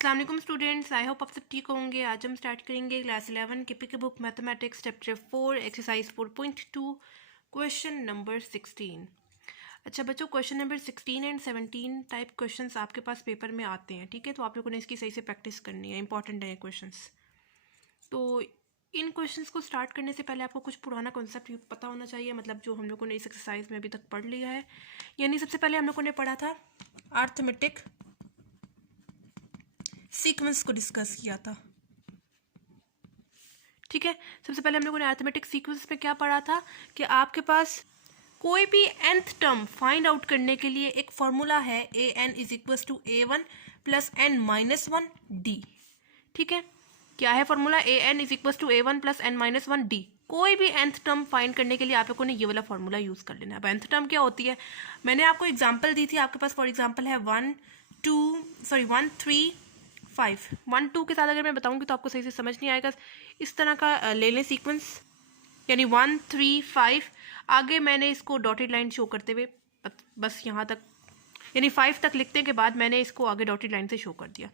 अस्सलाम वालेकुम students, I hope आप सब ठीक होंगे। आज हम स्टार्ट करेंगे क्लास 11 के पिक book mathematics chapter 4 exercise 4.2 question number 16। अच्छा बच्चों, question number 16 and 17 type questions आपके पास पेपर में आते हैं, ठीक है। तो आप लोगों ने इसकी सही से प्रैक्टिस करनी है, इंपॉर्टेंट है ये क्वेश्चंस। तो इन क्वेश्चंस को स्टार्ट करने से पहले आपको कुछ पुराना कॉन्सेप्ट पता होना चाहिए, मतलब जो हम लोगों ने इस एक्सरसाइज में अभी तक पढ़ लिया है। यानी सबसे पहले हम लोगों ने पढ़ा था अर्थमेटिक सीक्वेंस को डिस्कस किया था, ठीक है। सबसे पहले हम लोगों ने अर्थमेटिक सीक्वेंस में क्या पढ़ा था कि आपके पास कोई भी nth टर्म फाइंड आउट करने के लिए एक फॉर्मूला है an is equal to a1 plus n minus one D, ठीक है। क्या है formula? an is equal to a1 plus n minus one D. कोई भी nth टर्म फाइंड करने के लिए आप लोगों ने ये वाला फॉर्मूला यूज कर लेना है। अब nth टर्म क्या होती है, मैंने आपको एग्जांपल दी थी। आपके पास फॉर एग्जांपल है 1 3 5। 1 2 के साथ अगर मैं बताऊंगी तो आपको सही से समझ नहीं आएगा। इस तरह का ले लें सीक्वेंस, यानी 1 3 5। आगे मैंने इसको डॉटेड लाइन शो करते हुए बस यहाँ तक, यानी 5 तक लिखने के बाद मैंने इसको आगे डॉटेड लाइन से शो कर दिया।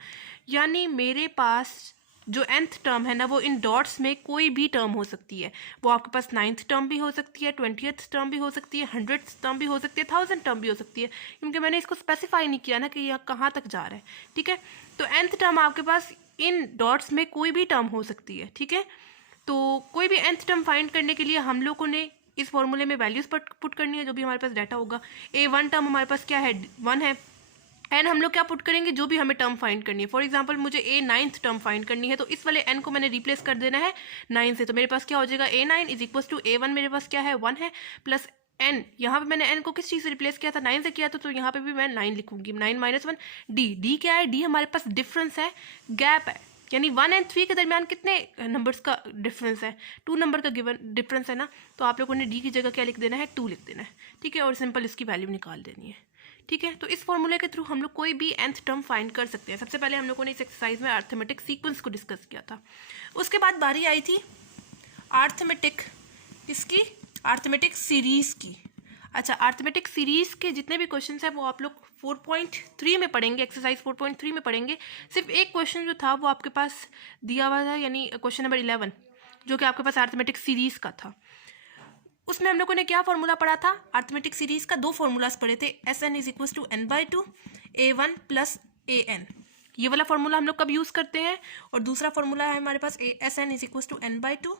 यानी मेरे पास जो nth टर्म है ना, वो इन डॉट्स में कोई भी टर्म हो सकती है। वो आपके पास 9th टर्म भी हो सकती है, 20th टर्म भी हो सकती है, 100th टर्म भी हो सकती है, 1000 टर्म भी हो सकती है, क्योंकि मैंने इसको स्पेसिफाई नहीं किया ना कि यह कहाँ तक जा रहा है, ठीक है। तो nth टर्म आपके पास इन डॉट्स में कोई भी टर्म हो सकती है, ठीक है। तो कोई भी nth टर्म फाइंड करने के लिए हम लोगों ने इस फॉर्मूले में वैल्यूज पुट करनी है, जो भी हमारे पास डाटा होगा। a1 टर्म हमारे पास क्या है, 1 है, एन हम लोग क्या पुट करेंगे, जो भी हमें टर्म फाइंड करनी है। फॉर एग्जांपल मुझे ए 9th टर्म फाइंड करनी है, तो इस वाले एन को मैंने रिप्लेस कर देना है 9 से। तो मेरे पास क्या हो जाएगा, a9 is equal to a1, मेरे पास क्या है 1 है, प्लस एन। यहाँ पे मैंने एन को किस चीज़ से रिप्लेस किया था, 9 से किया था, तो यहाँ पे भी मैं 9 लिखूंगी। 9 माइनस 1 डी। डी क्या है, डी हमारे पास डिफरेंस है, गैप है। यानी 1 एंड 3 के दरमियान कितने नंबर्स का डिफरेंस है, 2 नंबर का गिवन डिफरेंस है ना। तो आप लोगों ने डी की जगह क्या लिख देना है, 2 लिख देना है, ठीक है। और सिंपल इसकी वैल्यू निकाल देनी है, ठीक है। तो इस फॉर्मूले के थ्रू हम लोग कोई भी nth टर्म फाइंड कर सकते हैं। सबसे पहले हम लोगों ने इस एक्सरसाइज में अर्थमेटिक सीक्वेंस को डिस्कस किया था। उसके बाद बारी आई थी अर्थमेटिक, इसकी अर्थमेटिक सीरीज की। अच्छा, अर्थमेटिक सीरीज के जितने भी क्वेश्चंस हैं वो आप लोग 4.3 में पढ़ेंगे, एक्सरसाइज 4.3 में पढ़ेंगे। सिर्फ एक क्वेश्चन जो था वो आपके पास दिया हुआ था, यानी क्वेश्चन नंबर 11, जो कि आपके पास अर्थमेटिक सीरीज का था। उसमें हम लोगों ने क्या फॉर्मूला पढ़ा था, अर्थमेटिक सीरीज का 2 फॉर्मूलाज पढ़े थे। Sn is equal to n/2 a1 plus an। ये वाला फॉर्मूला हम लोग कब यूज करते हैं, और दूसरा फॉर्मूला है हमारे पास Sn is equal to n/2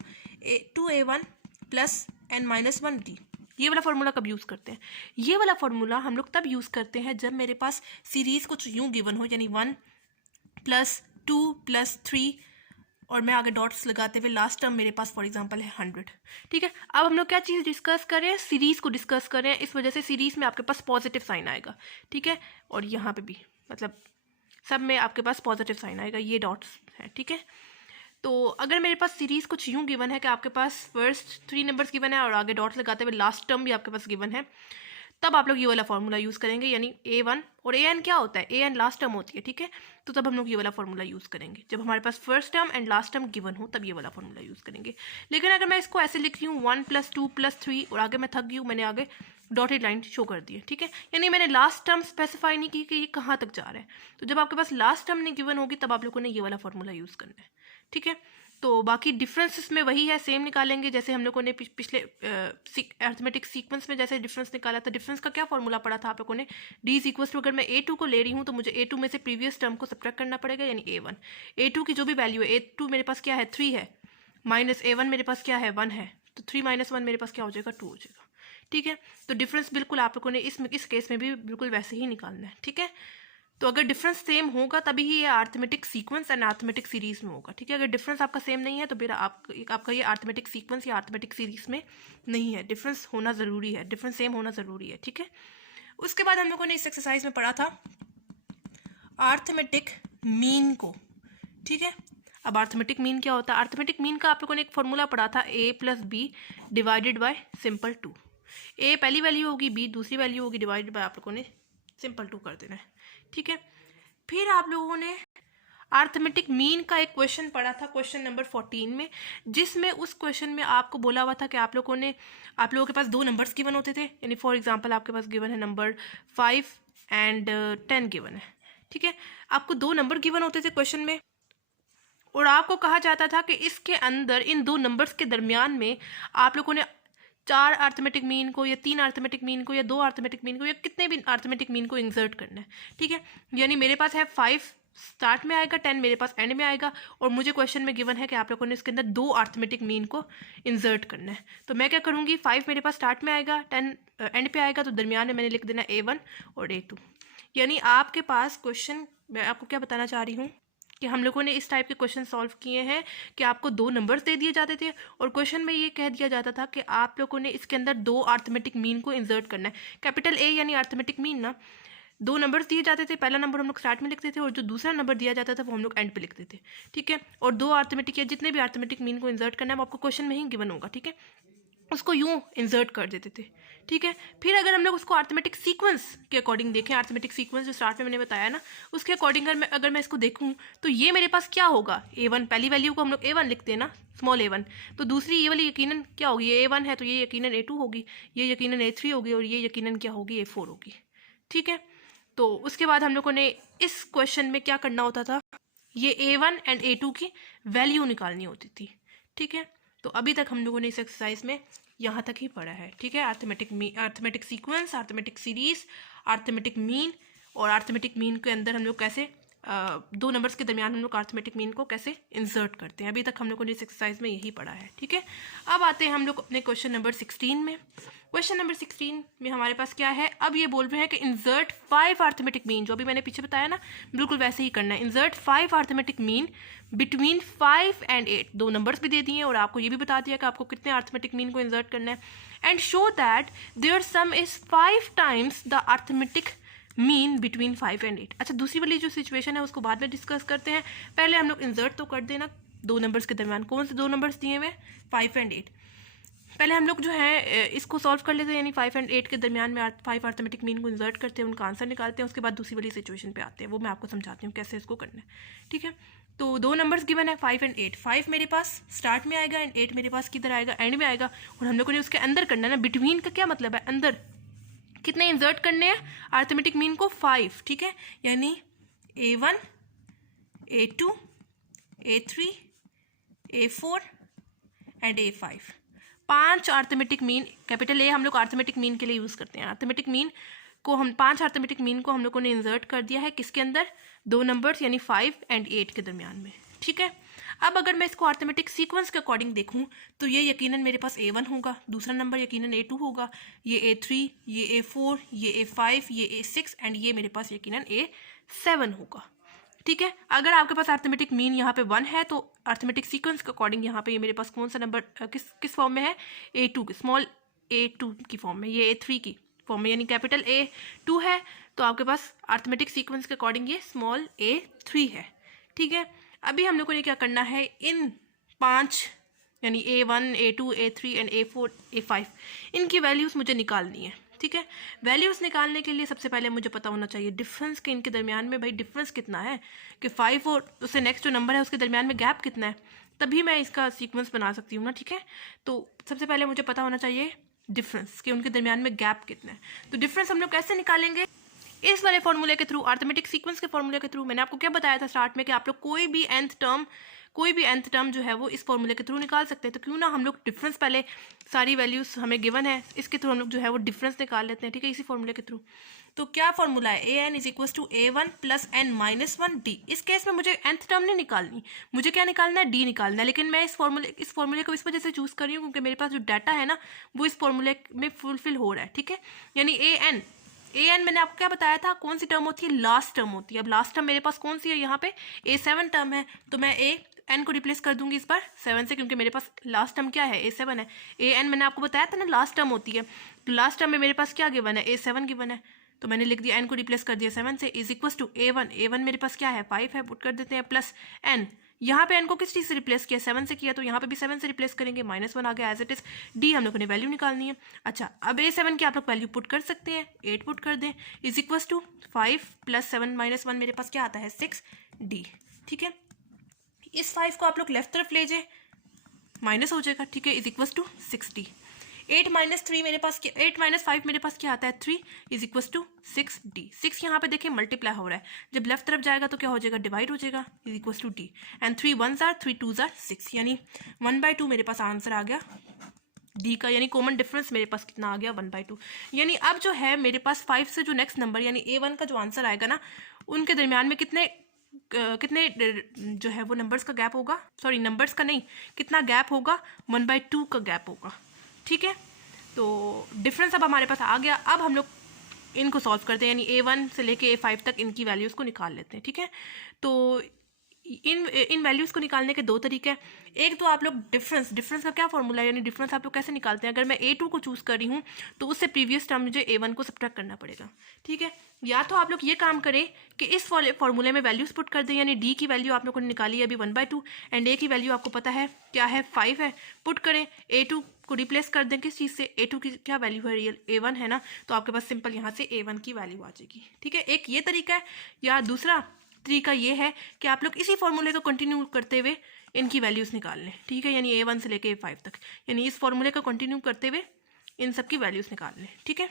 2a1 plus n minus 1 d। ये वाला फॉर्मूला कब यूज करते हैं, ये वाला फॉर्मूला हम लोग तब यूज करते हैं जब मेरे पास सीरीज कुछ यूं गिवन हो, यानी 1 प्लस 2 प्लस 3 और मैं आगे डॉट्स लगाते हुए लास्ट टर्म मेरे पास फॉर एग्जांपल है 100, ठीक है। अब हम लोग क्या चीज़ डिस्कस कर रहे हैं, सीरीज को डिस्कस कर रहे हैं। इस वजह से सीरीज में आपके पास पॉजिटिव साइन आएगा, ठीक है। और यहाँ पे भी मतलब सब में आपके पास पॉजिटिव साइन आएगा, ये डॉट्स है, ठीक है। तो अगर मेरे पास सीरीज कुछ यूं गिवन है कि आपके पास फर्स्ट 3 नंबर्स गिवन है और आगे डॉट्स लगाते हुए लास्ट टर्म भी आपके पास गिवन है, तब आप लोग ये वाला फॉर्मूला यूज़ करेंगे। यानी a1 और an क्या होता है, an लास्ट टर्म होती है, ठीक है। तो तब हम लोग ये वाला फॉर्मूला यूज़ करेंगे जब हमारे पास first term and last term given हो, तब ये वाला फॉर्मूला यूज़ करेंगे। लेकिन अगर मैं इसको ऐसे लिख रही हूँ 1 प्लस 2 प्लस 3 और आगे मैं थक गई हूँ, मैंने आगे डॉटेड लाइन शो कर दी है, ठीक है। यानी मैंने लास्ट टर्म स्पेसिफाई नहीं की कि ये कहाँ तक जा रहा है। तो जब आपके पास लास्ट टर्म नहीं गिवन होगी तब आप लोगों ने ये वाला फॉर्मूला यूज़ करना है, ठीक है। तो बाकी डिफरेंस में वही है, सेम निकालेंगे जैसे हम लोगों ने पिछले अर्थमेटिक सीक्वेंस में जैसे डिफरेंस निकाला था। डिफरेंस का क्या फॉर्मूला पड़ा था आप लोगों ने, डी इज इक्वल टू, अगर मैं a2 को ले रही हूँ तो मुझे a2 में से प्रीवियस टर्म को सब्ट्रैक्ट करना पड़ेगा, यानी a1। a2 की जो भी वैल्यू है, a2 मेरे पास क्या है 3 है, माइनस a1 मेरे पास क्या है 1 है, तो 3 माइनस 1 मेरे पास क्या हो जाएगा 2 हो जाएगा, ठीक है। तो डिफरेंस बिल्कुल आप लोगों ने इस केस में भी बिल्कुल वैसे ही निकालना है, ठीक है। तो अगर डिफरेंस सेम होगा तभी ही ये arithmetic sequence and arithmetic series में होगा, ठीक है। अगर डिफरेंस आपका सेम नहीं है तो फिर आपका ये अर्थमेटिक सीक्वेंस या अर्थमेटिक सीरीज में नहीं है। डिफरेंस होना ज़रूरी है, डिफरेंस सेम होना ज़रूरी है, ठीक है। उसके बाद हम लोगों ने इस एक्सरसाइज में पढ़ा था अर्थमेटिक मीन को, ठीक है। अब अर्थमेटिक मीन क्या होता है, अर्थमेटिक मीन का आप लोगों ने एक फॉर्मूला पढ़ा था, a plus B divided by simple 2। a पहली वैल्यू होगी, b दूसरी वैल्यू होगी, डिवाइडेड बाय आप लोगों ने सिंपल 2 कर देना है, ठीक है। फिर आप लोगों ने अर्थमेटिक मीन का एक क्वेश्चन पढ़ा था, क्वेश्चन नंबर 14 में, जिसमें उस क्वेश्चन में आपको बोला हुआ था कि आप लोगों के पास 2 नंबर्स गिवन होते थे। यानी फॉर एग्जांपल आपके पास गिवन है नंबर 5 एंड 10 गिवन है, ठीक है। आपको 2 नंबर गिवन होते थे क्वेश्चन में और आपको कहा जाता था कि इसके अंदर इन 2 नंबर्स के दरमियान में आप लोगों ने 4 अर्थमेटिक मीन को या 3 अर्थमेटिक मीन को या 2 अर्थमेटिक मीन को या कितने भी अर्थमेटिक मीन को इंसर्ट करना है, ठीक है। यानी मेरे पास है 5 स्टार्ट में आएगा, 10 मेरे पास एंड में आएगा और मुझे क्वेश्चन में गिवन है कि आप लोगों ने इसके अंदर 2 अर्थमेटिक मीन को इंसर्ट करना है। तो मैं क्या करूँगी, 5 मेरे पास स्टार्ट में आएगा, 10 एंड पे आएगा, तो दरमियान में मैंने लिख देना A1 और A2। यानी आपके पास क्वेश्चन, मैं आपको क्या बताना चाह रही हूँ कि हम लोगों ने इस टाइप के क्वेश्चन सॉल्व किए हैं कि आपको 2 नंबर्स दे दिए जाते थे और क्वेश्चन में ये कह दिया जाता था कि आप लोगों ने इसके अंदर 2 अर्थमेटिक मीन को इंसर्ट करना है। कैपिटल A यानी अर्थमेटिक मीन ना, 2 नंबर्स दिए जाते थे, पहला नंबर हम लोग स्टार्ट में लिखते थे और जो दूसरा नंबर दिया जाता था वो हम लोग एंड पे लिखते थे, ठीक है। और 2 अर्थमेटिक या जितने भी अर्थमेटिक मीन को इंसर्ट करना है वो आपको क्वेश्चन में ही गिवन होगा, ठीक है। उसको यूं इंसर्ट कर देते थे, ठीक है। फिर अगर हम लोग उसको अर्थमेटिक सीक्वेंस के अकॉर्डिंग देखें, अर्थमेटिक सीक्वेंस जो स्टार्ट में मैंने बताया ना, उसके अकॉर्डिंग अगर मैं इसको देखूं तो ये मेरे पास क्या होगा, A1, पहली वैल्यू को हम लोग A1 लिखते हैं ना, स्मॉल A1, तो दूसरी ये वाली यकीनन क्या होगी, ये A1 है तो ये यकीनन A2 होगी, ये यकीनन A3 होगी और ये यकीनन क्या होगी, A4 होगी, ठीक है। तो उसके बाद हम लोगों ने इस क्वेश्चन में क्या करना होता था, ये A1 एंड A2 की वैल्यू निकालनी होती थी, ठीक है। तो अभी तक हम लोगों ने इस एक्सरसाइज में यहाँ तक ही पढ़ा है, ठीक है। Arithmetic sequence, arithmetic series, arithmetic mean और अर्थमेटिक मीन के अंदर हम लोग कैसे 2 नंबर्स के दरमियान हम लोग अर्थमेटिक मीन को कैसे इंसर्ट करते हैं। अभी तक हम लोगों ने इस एक्सरसाइज में यही पढ़ा है, ठीक है। अब आते हैं हम लोग अपने क्वेश्चन नंबर 16 में। क्वेश्चन नंबर 16 में हमारे पास क्या है, अब ये बोल रहे हैं कि इंसर्ट 5 अर्थमेटिक मीन, जो अभी मैंने पीछे बताया ना, बिल्कुल वैसे ही करना है। Insert 5 arithmetic mean between 5 and 8, 2 numbers भी दे दिए और आपको ये भी बता दिया कि आपको कितने अर्थमेटिक मीन को इंसर्ट करना है। And show that their sum is 5 times the arithmetic mean between 5 and 8। अच्छा, दूसरी वाली जो सिचुएशन है उसको बाद में डिस्कस करते हैं, पहले हम लोग इंसर्ट तो कर देना 2 नंबर्स के दरमियान। कौन से 2 नंबर्स दिए हुए, 5 एंड 8। पहले हम लोग जो है इसको सॉल्व कर लेते हैं, यानी 5 एंड 8 के दरमियान में 5 अर्थमेटिक मीन को इंसर्ट करते हैं, उनका आंसर निकालते हैं। उसके बाद दूसरी वाली सिचुएशन पे आते हैं, वो मैं आपको समझाती हूँ कैसे इसको करना है, ठीक है। तो 2 नंबर्स गिवन है 5 एंड 8। 5 मेरे पास स्टार्ट में आएगा एंड 8 मेरे पास किधर आएगा, एंड में आएगा। और हम लोगों ने उसके अंदर करना है ना, बिटवीन का क्या मतलब है, अंदर कितने इंसर्ट करने हैं अर्थमेटिक मीन को, 5, ठीक है। यानी A1, A2, A3, A4 and A5, 5 arithmetic mean. Capital A हम लोग अर्थमेटिक मीन के लिए यूज़ करते हैं। अर्थमेटिक मीन को हम 5 अर्थमेटिक मीन को हम लोगों ने इंसर्ट कर दिया है किसके अंदर, 2 नंबर्स यानी 5 एंड 8 के दरमियान में, ठीक है। अब अगर मैं इसको अर्थमेटिक सीक्वेंस के अकॉर्डिंग देखूं तो ये यकीनन मेरे पास A1 होगा, दूसरा नंबर यकीनन A2 होगा, ये A3, ये A4, ये A5, ये A6 एंड ये मेरे पास यकीनन A7 होगा, ठीक है। अगर आपके पास अर्थमेटिक मीन यहाँ पे 1 है तो अर्थमेटिक सीक्वेंस के अकॉर्डिंग यहाँ पे ये मेरे पास कौन सा नंबर किस फॉर्म में है, A2, स्मॉल A2 की फॉर्म में, ये A3 की फॉर्म में, यानी कैपिटल A2 है तो आपके पास अर्थमेटिक सीक्वेंस के अकॉर्डिंग ये स्मॉल A3 है, ठीक है। अभी हम लोगों ने क्या करना है, इन 5 यानी A1, A2, A3 and A4, A5 इनकी वैल्यूज़ मुझे निकालनी है, ठीक है। वैल्यूज़ निकालने के लिए सबसे पहले मुझे पता होना चाहिए डिफरेंस के इनके दरमियान में, भाई डिफरेंस कितना है कि 5 और उससे नेक्स्ट जो नंबर है उसके दरमियान में गैप कितना है, तभी मैं इसका सीक्वेंस बना सकती हूँ ना, ठीक है। तो सबसे पहले मुझे पता होना चाहिए डिफरेंस कि उनके दरमियान में गैप कितना है। तो डिफरेंस हम लोग कैसे निकालेंगे, इस वाले फॉर्मूले के थ्रू, अर्थमेटिक सीक्वेंस के फॉर्मूले के थ्रू। मैंने आपको क्या बताया था स्टार्ट में कि आप लोग कोई भी nth टर्म जो है वो इस फॉर्मूले के थ्रू निकाल सकते हैं। तो क्यों ना हम लोग डिफरेंस, पहले सारी वैल्यूज हमें गिवन है, इसके थ्रू हम लोग जो है वो डिफरेंस निकाल लेते हैं, ठीक है, इसी फॉर्मूले के थ्रू। तो क्या फॉर्मूला है, an is equal to A1 plus n-1 d। इस केस में मुझे nth टर्म नहीं निकालनी, मुझे क्या निकालना है, d निकालना है। लेकिन मैं इस फॉर्मूले को इस वजह से चूज कर रही हूँ क्योंकि मेरे पास जो डाटा है ना वो इस फॉर्मूले में फुलफिल हो रहा है, ठीक है। यानी an मैंने आपको क्या बताया था, कौन सी टर्म होती है, लास्ट टर्म होती है। अब लास्ट टर्म मेरे पास कौन सी है, यहाँ पे A7 टर्म है, तो मैं n को रिप्लेस कर दूंगी इस बार 7 से, क्योंकि मेरे पास लास्ट टर्म क्या है, A7 है। an मैंने आपको बताया था ना लास्ट टर्म होती है, तो लास्ट टर्म में मेरे पास क्या गिवन है, A7 गिवन है, तो मैंने लिख दिया n को रिप्लेस कर दिया 7 से, इज इक्वल टू A1 मेरे पास क्या है, 5 है, पुट कर देते हैं, प्लस n, यहाँ पे n को किस चीज़ से रिप्लेस किया, 7 से किया, तो यहाँ पे भी 7 से रिप्लेस करेंगे, -1 आ गया एज इट इज। d हम लोगों ने वैल्यू निकालनी है। अच्छा, अब A7 की आप लोग वैल्यू पुट कर सकते हैं, 8 पुट कर दें, इज इक्वल टू 5 प्लस 7 -1 मेरे पास क्या आता है, 6d, ठीक है। इस 5 को आप लोग लेफ्ट तरफ ले जाए, माइनस हो जाएगा, ठीक है, is equal to 6d। 8 minus 3 मेरे पास 8 माइनस 5 मेरे पास क्या आता है 3 इज इक्वल टू 6d। 6 यहाँ पे देखिए मल्टीप्लाई हो रहा है, जब लेफ्ट तरफ जाएगा तो क्या हो जाएगा डिवाइड हो जाएगा, is equal to d। And 3 1s are 3 2s are 6, यानी 1/2 मेरे पास आंसर आ गया d का, यानी कॉमन डिफरेंस मेरे पास कितना आ गया 1/2। यानी अब जो है मेरे पास 5 से जो नेक्स्ट नंबर यानी a1 का जो आंसर आएगा ना, उनके दरमियान में कितने जो है वो नंबर्स का गैप होगा, सॉरी नंबर्स का नहीं, कितना गैप होगा 1/2 का गैप होगा। ठीक है, तो डिफरेंस अब हमारे पास आ गया। अब हम लोग इनको सॉल्व करते हैं, यानी a1 से लेके a5 तक इनकी वैल्यूज़ को निकाल लेते हैं। ठीक है, तो इन वैल्यूज़ को निकालने के दो तरीके हैं। एक तो आप लोग डिफरेंस का क्या फॉर्मूला है, यानी डिफरेंस आप लोग कैसे निकालते हैं। अगर मैं a2 को चूज़ कर रही हूँ तो उससे प्रीवियस टर्म मुझे a1 को सब्ट्रैक्ट करना पड़ेगा। ठीक है, या तो आप लोग ये काम करें कि इस फॉर्मूले में वैल्यूज पुट कर दें, यानी d की वैल्यू आप लोगों ने निकाली है अभी 1/2 एंड a की वैल्यू आपको पता है क्या है 5 है, पुट करें, a2 को रिप्लेस कर दें किस चीज़ से, a2 की क्या वैल्यू है रियल a1 है ना, तो आपके पास सिंपल यहाँ से a1 की वैल्यू आ जाएगी। ठीक है, एक ये तरीका है। या दूसरा तरीका ये है कि आप लोग इसी फॉर्मूले को कंटिन्यू करते हुए इनकी वैल्यूज़ निकाल लें। ठीक है, यानी a1 से लेके a5 तक, यानी इस फॉर्मूले को कंटिन्यू करते हुए इन सब की वैल्यूज़ निकाल लें। ठीक है,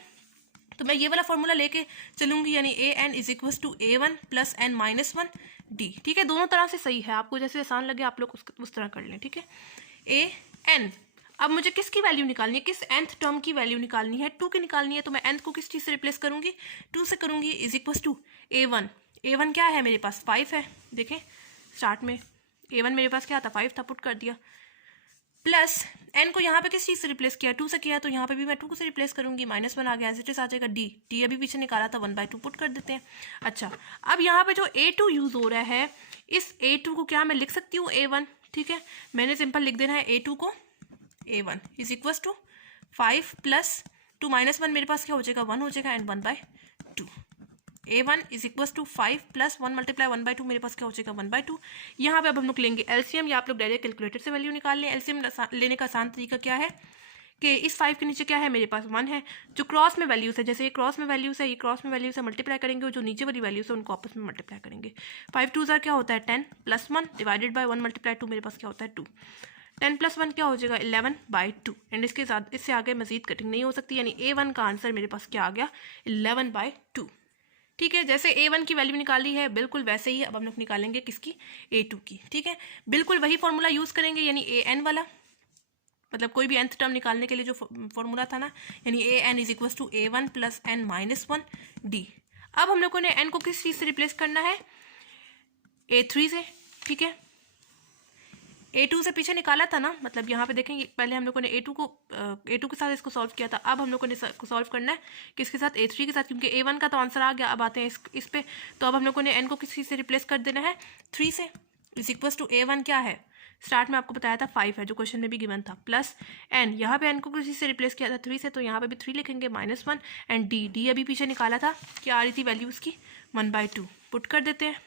तो मैं ये वाला फॉर्मूला लेके चलूंगी, यानी an is equal to a1 plus n minus 1d। ठीक है, दोनों तरह से सही है, आपको जैसे आसान लगे आप लोग उस तरह कर लें। ठीक है, an अब मुझे किसकी वैल्यू निकालनी है, किस nth टर्म की वैल्यू निकालनी है, 2 की निकालनी है। तो मैं nth को किस चीज़ से रिप्लेस करूंगी, 2 से करूंगी, is equal to a1। a1 क्या है मेरे पास 5 है, देखें स्टार्ट में a1 मेरे पास क्या था 5 था, पुट कर दिया, प्लस n को यहाँ पे किस चीज़ से रिप्लेस किया 2 से किया, तो यहाँ पे भी मैं 2 से रिप्लेस करूंगी, -1 आ गया, एज इट इज आ जाएगा d अभी पीछे निकाला था 1/2 पुट कर देते हैं। अच्छा, अब यहाँ पे जो a2 यूज़ हो रहा है, इस a2 को क्या मैं लिख सकती हूँ a1। ठीक है, मैंने सिंपल लिख देना है a2 को a1 is equal to 5 plus 2 -1 मेरे पास क्या हो जाएगा 1 हो जाएगा and 1/2। a1 is equal to 5 plus 1 multiply 1/2 मेरे पास क्या हो जाएगा 1/2। यहाँ पे अब हम लोग लेंगे एलसीएम, या आप लोग डायरेक्ट कैलकुलेटर से वैल्यू निकाल लें। एलसीएम लेने का आसान तरीका क्या है कि इस 5 के नीचे क्या है मेरे पास 1 है, जो क्रॉस में वैल्यूज़ है, जैसे ये क्रॉस में वैल्यूज़ है, ये क्रॉस में वैल्यूज़ है, मल्टीप्लाई करेंगे, जो नीचे वाली वैल्यूज़ है उनको आपस में मल्टीप्लाई करेंगे। 5 2 क्या होता है 10 प्लस 1 डिवाइडेड बाय 1 मल्टीप्लाई 2 मेरे पास क्या होता है 2। 10 प्लस 1 क्या हो जाएगा 11/2 एंड इसके साथ इससे आगे मजीद कटिंग नहीं हो सकती, यानी a1 का आंसर मेरे पास क्या आ गया 11/2। ठीक है, जैसे a1 की वैल्यू निकाली है बिल्कुल वैसे ही अब हम लोग निकालेंगे किसकी a2 की। ठीक है, बिल्कुल वही फॉर्मूला यूज़ करेंगे, यानी an वाला, मतलब कोई भी nth टर्म निकालने के लिए जो फॉर्मूला था ना, यानी an is equal to a1 plus n minus 1d। अब हम लोगों ने n को किस चीज़ से रिप्लेस करना है a3 से। ठीक है, a2 से पीछे निकाला था ना, मतलब यहाँ पे देखेंगे पहले हम लोगों ने a2 के साथ इसको सॉल्व किया था, अब हम लोगों ने सॉल्व करना है किसके साथ a3 के साथ, क्योंकि a1 का तो आंसर आ गया। अब आते हैं इस पे, तो अब हम लोगों ने n को किस चीज़ से रिप्लेस कर देना है 3 से, इज इक्वल टू a1 क्या है स्टार्ट में आपको बताया था 5 है, जो क्वेश्चन में भी गिवन था, प्लस n, यहाँ पे n को किसी से रिप्लेस किया था 3 से, तो यहाँ पे भी 3 लिखेंगे -1 एंड d अभी पीछे निकाला था, क्या आ रही थी वैल्यू उसकी 1/2 पुट कर देते हैं।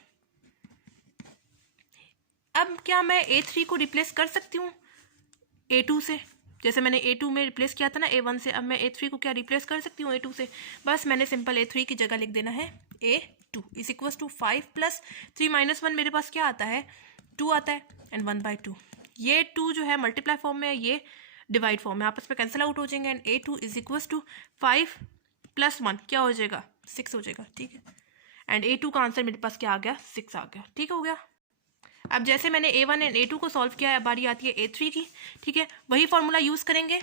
अब क्या मैं a3 को रिप्लेस कर सकती हूँ a2 से, जैसे मैंने a2 में रिप्लेस किया था ना a1 से, अब मैं a3 को क्या रिप्लेस कर सकती हूँ a2 से, बस मैंने सिंपल a3 की जगह लिख देना है a2 is equal to 5 plus 3 -1 मेरे पास क्या आता है 2 आता है एंड 1/2। ये 2 जो है मल्टीप्लाई फॉर्म में है, ये डिवाइड फॉर्म में, आपस में कैंसिल आउट हो जाएंगे and a2 is equal to 5 plus 1 क्या हो जाएगा 6 हो जाएगा। ठीक है, एंड a2 का आंसर मेरे पास क्या आ गया 6 आ गया। ठीक हो गया। अब जैसे मैंने a1 एंड a2 को सॉल्व किया है, अब बारी आती है a3 की। ठीक है, वही फॉर्मूला यूज़ करेंगे,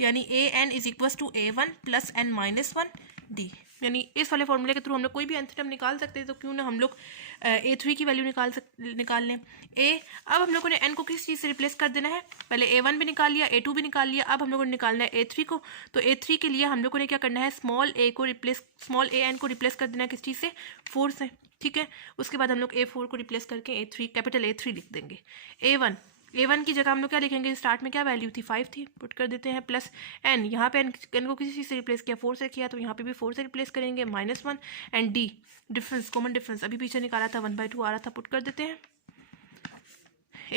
यानी an is equal to a1 plus n minus 1d, यानी इस वाले फॉर्मूले के थ्रू हम लोग कोई भी nth टर्म निकाल सकते हैं, तो क्यों ना हम लोग a3 की वैल्यू निकाल लें। अब हम लोगों ने n को किस चीज़ से रिप्लेस कर देना है, पहले a1 भी निकाल लिया a2 भी निकाल लिया, अब हम लोगों ने निकालना है a3 को, तो a3 के लिए हम लोगों ने क्या करना है स्मॉल an को रिप्लेस कर देना है किस चीज़ से 4 से। ठीक है, उसके बाद हम लोग a4 को रिप्लेस करके a3 कैपिटल A3 लिख देंगे। a1 की जगह हम लोग क्या लिखेंगे, स्टार्ट में क्या वैल्यू थी 5 थी, पुट कर देते हैं, प्लस n, यहाँ पे n को किसी चीज़ से रिप्लेस किया 4 से किया, तो यहाँ पे भी 4 से रिप्लेस करेंगे -1 and d difference common difference अभी पीछे निकाला था 1/2 आ रहा था, पुट कर देते हैं।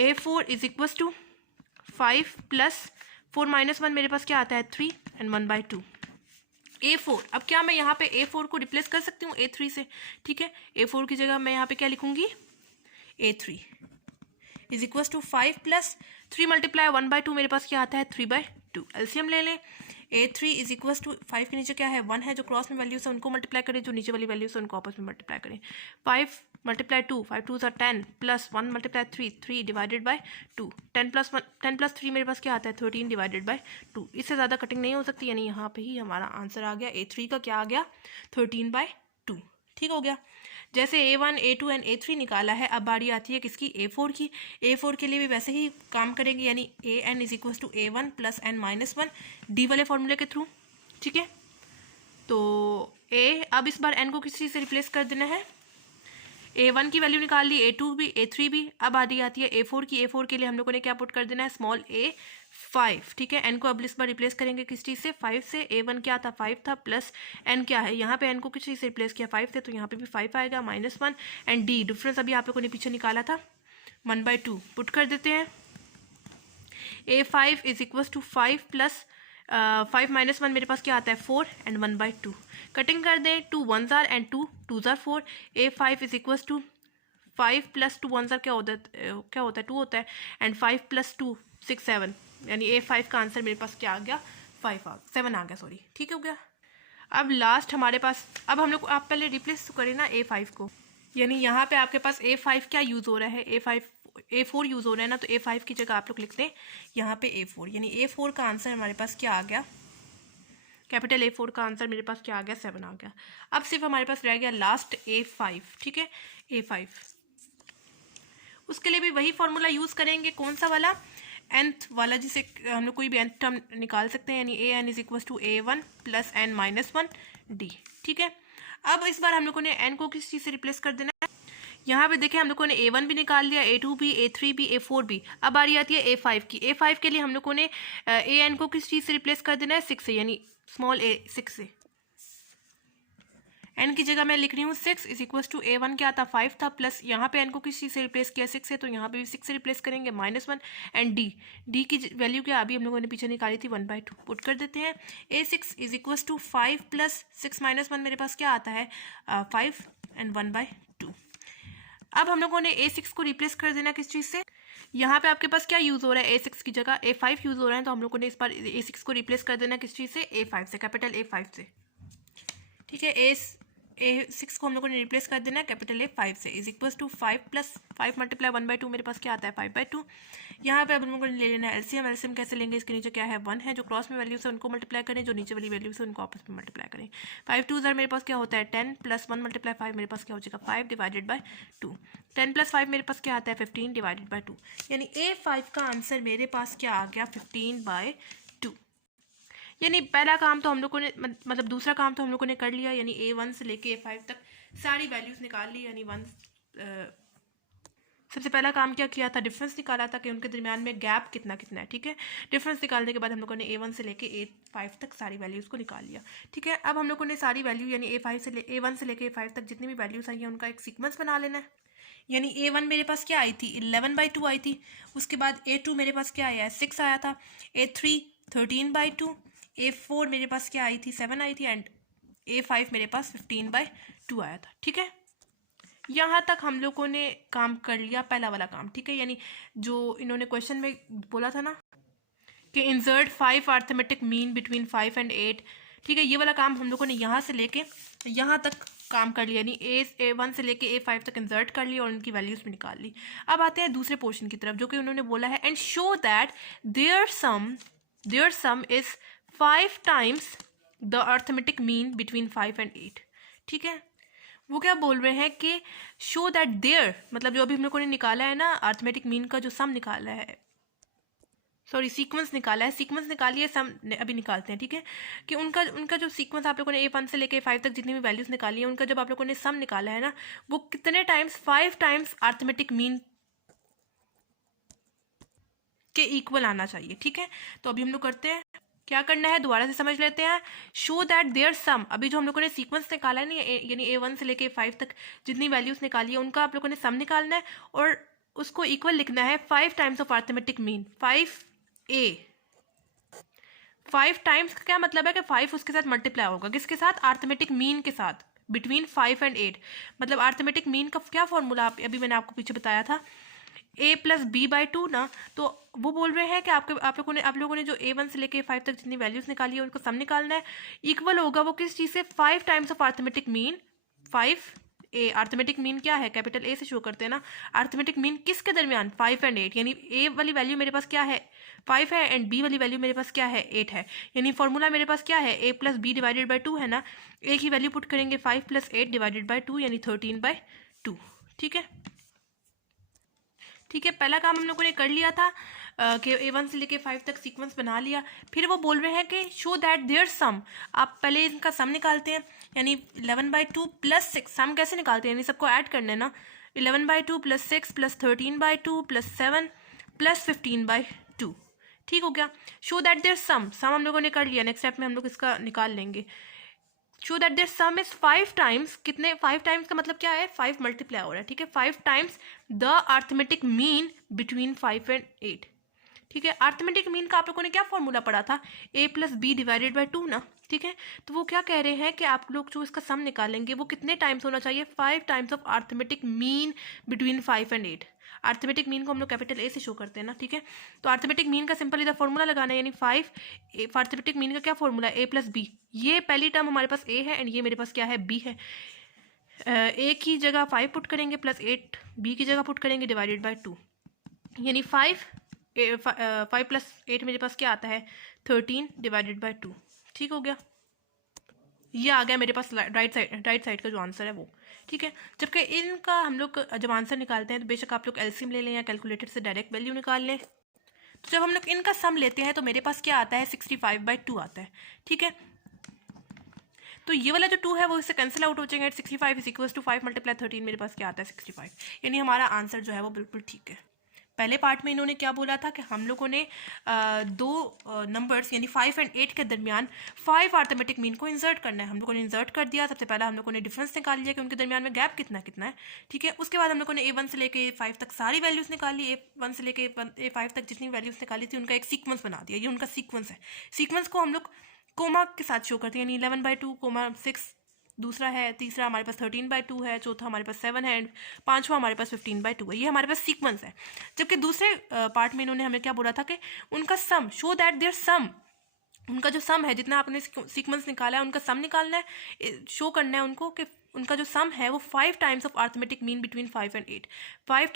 a4 is equal to 5 plus 4 -1 मेरे पास क्या आता है 3 एंड 1/2। a4, अब क्या मैं यहाँ पे a4 को रिप्लेस कर सकती हूँ a3 से। ठीक है, a4 की जगह मैं यहाँ पे क्या लिखूंगी a3 is equal to 5 plus 3 multiply 1/2 मेरे पास क्या आता है 3/2। 2। एलसीएम ले लें, A3 इज इक्वल टू 5 के नीचे क्या है 1 है, जो क्रॉस में वैल्यूज है उनको मल्टीप्लाई करें, जो नीचे वाली वैल्यूज है उनको आपस में मल्टीप्लाई करें। 5 multiply 2, 5 2 10 plus 1 multiply 3, 3 divided by 2। 10 plus 3 मेरे पास क्या आता है 13 डिवाइडेड बाय 2। इससे ज़्यादा कटिंग नहीं हो सकती, यानी यहाँ पे ही हमारा आंसर आ गया। A3 का क्या आ गया 13/2। ठीक हो गया। जैसे A1, A2 एंड A3 निकाला है, अब बारी आती है किसकी A4 की। A4 के लिए भी वैसे ही काम करेंगे, यानी AN is equal to A1 plus N-1 D वाले फॉर्मूले के थ्रू। ठीक है, तो अब इस बार N को किस चीज़ से रिप्लेस कर देना है। A1 की वैल्यू निकाल ली, A2 भी, A3 भी। अब बारी आती है A4 की। A4 के लिए हम लोगों ने क्या पुट कर देना है स्मॉल a5। ठीक है, N को अब इस बार रिप्लेस करेंगे किस चीज़ से 5 से। A1 क्या था 5 था, प्लस N क्या है, यहाँ पे N को किस चीज़ से रिप्लेस किया 5 से, तो यहाँ पे भी 5 आएगा -1। एंड D डिफरेंस अभी आप लोगों ने पीछे निकाला था 1/2 पुट कर देते हैं। A5 is equal to 5 plus 5 -1 मेरे पास क्या आता है 4 एंड 1/2। कटिंग कर दें, 2 1s are and 2 2s are 4। A5 is equal to 5 plus 2 1s are क्या होता है 2 होता है, एंड 5 प्लस 2 6 7, यानी A5 का आंसर मेरे पास क्या आ गया 7 आ गया, सॉरी। ठीक हो गया। अब लास्ट हमारे पास, अब हम लोग आप पहले रिप्लेस करें ना A5 को, यानी यहाँ पे आपके पास A5 क्या यूज़ हो रहा है A4 यूज़ हो रहा है ना, तो A5 की जगह आप लोग लिखते हैं यहाँ पे A4, यानी A4 का आंसर हमारे पास क्या आ गया, कैपिटल A4 का आंसर मेरे पास क्या आ गया 7 आ गया। अब सिर्फ हमारे पास रह गया लास्ट A5। ठीक है, A5 उसके लिए भी वही फॉर्मूला यूज़ करेंगे, कौन सा वाला, nth वाला, जिसे हम लोग कोई भी nth टर्म निकाल सकते हैं, यानी AN is equal to A1 plus N-1 D। ठीक है, अब इस बार हम लोगों ने N को किस चीज़ से रिप्लेस कर देना है। यहाँ पे देखें हम लोगों ने A1 भी निकाल लिया, A2 भी, A3 भी, A4 भी। अब बारी आती है A5 की। A5 के लिए हम लोगों ने AN को किस चीज़ से रिप्लेस कर देना है 6 से, यानी स्मॉल a 6 से। N की जगह मैं लिख रही हूँ 6 इज इक्वल टू A1 क्या था 5 था, प्लस यहाँ पे N को किस चीज़ से रिप्लेस किया 6 से, तो यहाँ पे भी 6 से रिप्लेस करेंगे -1। एंड D की वैल्यू क्या अभी हम लोगों ने पीछे निकाली थी 1/2 पुट कर देते हैं। A6 is equal to 5 plus 6 -1 मेरे पास क्या आता है 5 एंड 1/2। अब हम लोगों ने A6 को रिप्लेस कर देना किस चीज़ से, यहाँ पे आपके पास क्या यूज़ हो रहा है A6 की जगह A5 यूज़ हो रहा है, तो हम लोगों ने इस बार A6 को रिप्लेस कर देना किस चीज़ से A5 से, कैपिटल A5 से। ठीक है, A6 को हम लोगों ने रिप्लेस कर देना है कैपिटल A5 से, is equal to 5 plus 5 multiply 1/2 मेरे पास क्या आता है 5/2। यहाँ पे अब हम लोगों ने ले लेना है एलसीएम। एलसीएम कैसे लेंगे, इसके नीचे क्या है 1 है, जो क्रॉस में वैल्यूज है उनको मल्टीप्लाई करें, जो नीचे वाली वैल्यूज है उनको आपस में मल्टीप्लाई करें। 5 2s मेरे पास क्या होता है 10 प्लस 1 मल्टीप्लाई 5 मेरे पास क्या हो जाएगा 5 डिवाइडेड बाय 2। 10 प्लस 5 मेरे पास क्या आता है 15 डिवाइडेड बाय 2, यानी A5 का आंसर मेरे पास क्या आ गया 15/2। यानी पहला काम तो हम लोगों ने मतलब दूसरा काम तो हम लोगों ने कर लिया, यानी A1 से लेके A5 तक सारी वैल्यूज निकाल ली, यानी सबसे पहला काम क्या किया था डिफरेंस निकाला था कि उनके दरमियान में गैप कितना कितना है। ठीक है, डिफरेंस निकालने के बाद हम लोगों ने A1 से लेके A5 तक सारी वैल्यूज़ को निकाल लिया। ठीक है, अब हम लोगों ने सारी वैल्यू यानी A1 से लेके A5 तक जितनी भी वैल्यूज़ आई हैं उनका एक सीक्वेंस बना लेना है। यानी A1 मेरे पास क्या आई थी 11/2 आई थी, उसके बाद A2 मेरे पास क्या आया है 6 आया था, A3 13/2, A4 मेरे पास क्या आई थी 7 आई थी, एंड A5 मेरे पास 15/2 आया था। ठीक है, यहाँ तक हम लोगों ने काम कर लिया पहला वाला काम। ठीक है, यानी जो इन्होंने क्वेश्चन में बोला था ना कि insert 5 arithmetic mean between 5 and 8, ठीक है, ये वाला काम हम लोगों ने यहाँ से लेके यहाँ तक काम कर लिया, यानी A1 से लेके A5 तक इंसर्ट कर लिया और उनकी वैल्यूज भी निकाल ली। अब आते हैं दूसरे पोर्शन की तरफ, जो कि उन्होंने बोला है and show that their sum is 5 times the arithmetic mean between 5 and 8। ठीक है, वो क्या बोल रहे हैं कि शो दैट देयर, मतलब जो अभी हम लोगों ने निकाला है ना अर्थमेटिक मीन का जो सम निकाला है, सॉरी सीक्वेंस निकाला है, सीक्वेंस निकालिए सम अभी निकालते हैं। ठीक है, कि उनका जो सीक्वेंस आप लोगों ने A1 से लेके 5 तक जितनी भी वैल्यूज निकाली है उनका जब आप लोगों ने सम निकाला है ना वो कितने टाइम्स 5 टाइम्स अर्थमेटिक मीन के इक्वल आना चाहिए। ठीक है, तो अभी हम लोग करते हैं, क्या करना है दोबारा से समझ लेते हैं। शो दैट देयर सम, अभी जो हम लोगों ने सीक्वेंस निकाला है ना यानी A1 से लेके 5 तक जितनी वैल्यूज निकाली है उनका आप लोगों ने सम निकालना है और उसको इक्वल लिखना है 5 times of arithmetic mean 5A। 5 times का क्या मतलब है कि 5 उसके साथ मल्टीप्लाई होगा, किसके साथ अर्थमेटिक मीन के साथ, बिटवीन 5 एंड 8। मतलब अर्थमेटिक मीन का क्या फॉर्मूला अभी मैंने आपको पीछे बताया था, a plus B by two ना, तो वो बोल रहे हैं कि आप लोगों ने जो a1 से लेके a5 तक जितनी वैल्यूज निकाली है उनको सम निकालना है। इक्वल होगा वो किस चीज़ से, 5 times of arithmetic mean 5 A. Arithmetic mean क्या है, कैपिटल ए से शो करते हैं ना। अर्थमेटिक मीन किसके दरमियान, 5 एंड 8, यानी ए वाली वैल्यू मेरे पास क्या है 5 है एंड बी वाली वैल्यू मेरे पास क्या है 8 है। यानी फॉर्मूला मेरे पास क्या है, a plus B divided by 2 है ना। ए की वैल्यू पुट करेंगे 5 प्लस 8 डिवाइडेड बाई 2 यानी 13/2। ठीक है, ठीक है, पहला काम हम लोगों ने कर लिया था कि a1 से लेके 5 तक सीक्वेंस बना लिया। फिर वो बोल रहे हैं कि शो दैट देयर सम, आप पहले इनका सम निकालते हैं, यानी 11/2 प्लस 6। सम कैसे निकालते हैं, यानी सबको ऐड करना है ना। 11/2 प्लस 6 प्लस 13/2 प्लस 7 प्लस 15/2। ठीक हो गया। शो दैट देयर सम हम लोगों ने कर लिया। नेक्स्ट स्टेप में हम लोग इसका निकाल लेंगे। Show that their sum is 5 times, कितने 5 टाइम्स का मतलब क्या है, 5 मल्टीप्लाई हो रहा है। ठीक है, 5 times the arithmetic mean between 5 and 8। ठीक है, अर्थमेटिक मीन का आप लोगों ने क्या फॉर्मूला पढ़ा था, a plus B divided by 2 ना। ठीक है, तो वो क्या कह रहे हैं कि आप लोग जो इसका सम निकालेंगे वो कितने टाइम्स होना चाहिए, 5 times of arithmetic mean between 5 and 8। Arithmetic mean को हम लोग कैपिटल ए से शो करते हैं ना। ठीक है, तो अर्थमेटिक मीन का सिंपल इधर फॉर्मूला लगाना है, यानी 5 अर्थमेटिक मीन का क्या फॉर्मूला है, a प्लस बी। ये पहली टर्म हमारे पास a है एंड ये मेरे पास क्या है, b है। a की जगह 5 पुट करेंगे प्लस 8 b की जगह पुट करेंगे डिवाइडेड बाई 2, यानी 5 प्लस 8 मेरे पास क्या आता है 13 डिवाइडेड बाई 2। ठीक हो गया, ये आ गया मेरे पास राइट साइड का जो आंसर है वो। ठीक है, जबकि इनका हम लोग जब आंसर निकालते हैं तो बेशक आप लोग एलसीएम ले लें या कैलकुलेटर से डायरेक्ट वैल्यू निकाल लें। तो जब हम लोग इनका सम लेते हैं तो मेरे पास क्या आता है 65/2 आता है। ठीक है, तो ये वाला जो 2 है वो इससे कैंसिल आउट हो जाएगा। 65 इज इक्वल टू 5 मल्टीप्लाई 13 मेरे पास क्या आता है 65, यानी हमारा आंसर जो है वो बिल्कुल ठीक है। पहले पार्ट में इन्होंने क्या बोला था कि हम लोगों ने दो नंबर्स यानी 5 एंड 8 के दरमियान 5 अर्थमेटिक मीन को इंसर्ट करना है। हम लोगों ने इंसर्ट कर दिया। सबसे पहला हम लोगों ने डिफरेंस निकाल लिया कि उनके दरमियान में गैप कितना कितना है। ठीक है, उसके बाद हम लोगों ने a1 से लेके a5 तक सारी वैल्यूज़ निकाली। a1 से लेके a5 तक जितनी वैल्यूज़ निकाली थी उनका एक सीक्वेंस बना दिया। ये उनका सीक्वेंस है। सीक्वेंस को हम लोग कोमा के साथ शो करते हैं, यानी 11/2, 6 दूसरा है, तीसरा हमारे पास 13/2 है, चौथा हमारे पास 7 है, पांचवा हमारे पास 15/2 है। ये हमारे पास सीक्वेंस है। जबकि दूसरे पार्ट में इन्होंने हमें क्या बोला था कि उनका सम, शो दैट देयर सम, उनका जो सम है जितना आपने सीक्वेंस निकाला है उनका सम निकालना है, शो करना है उनको कि उनका जो सम है वो 5 times of arithmetic mean between 5 and 8। 5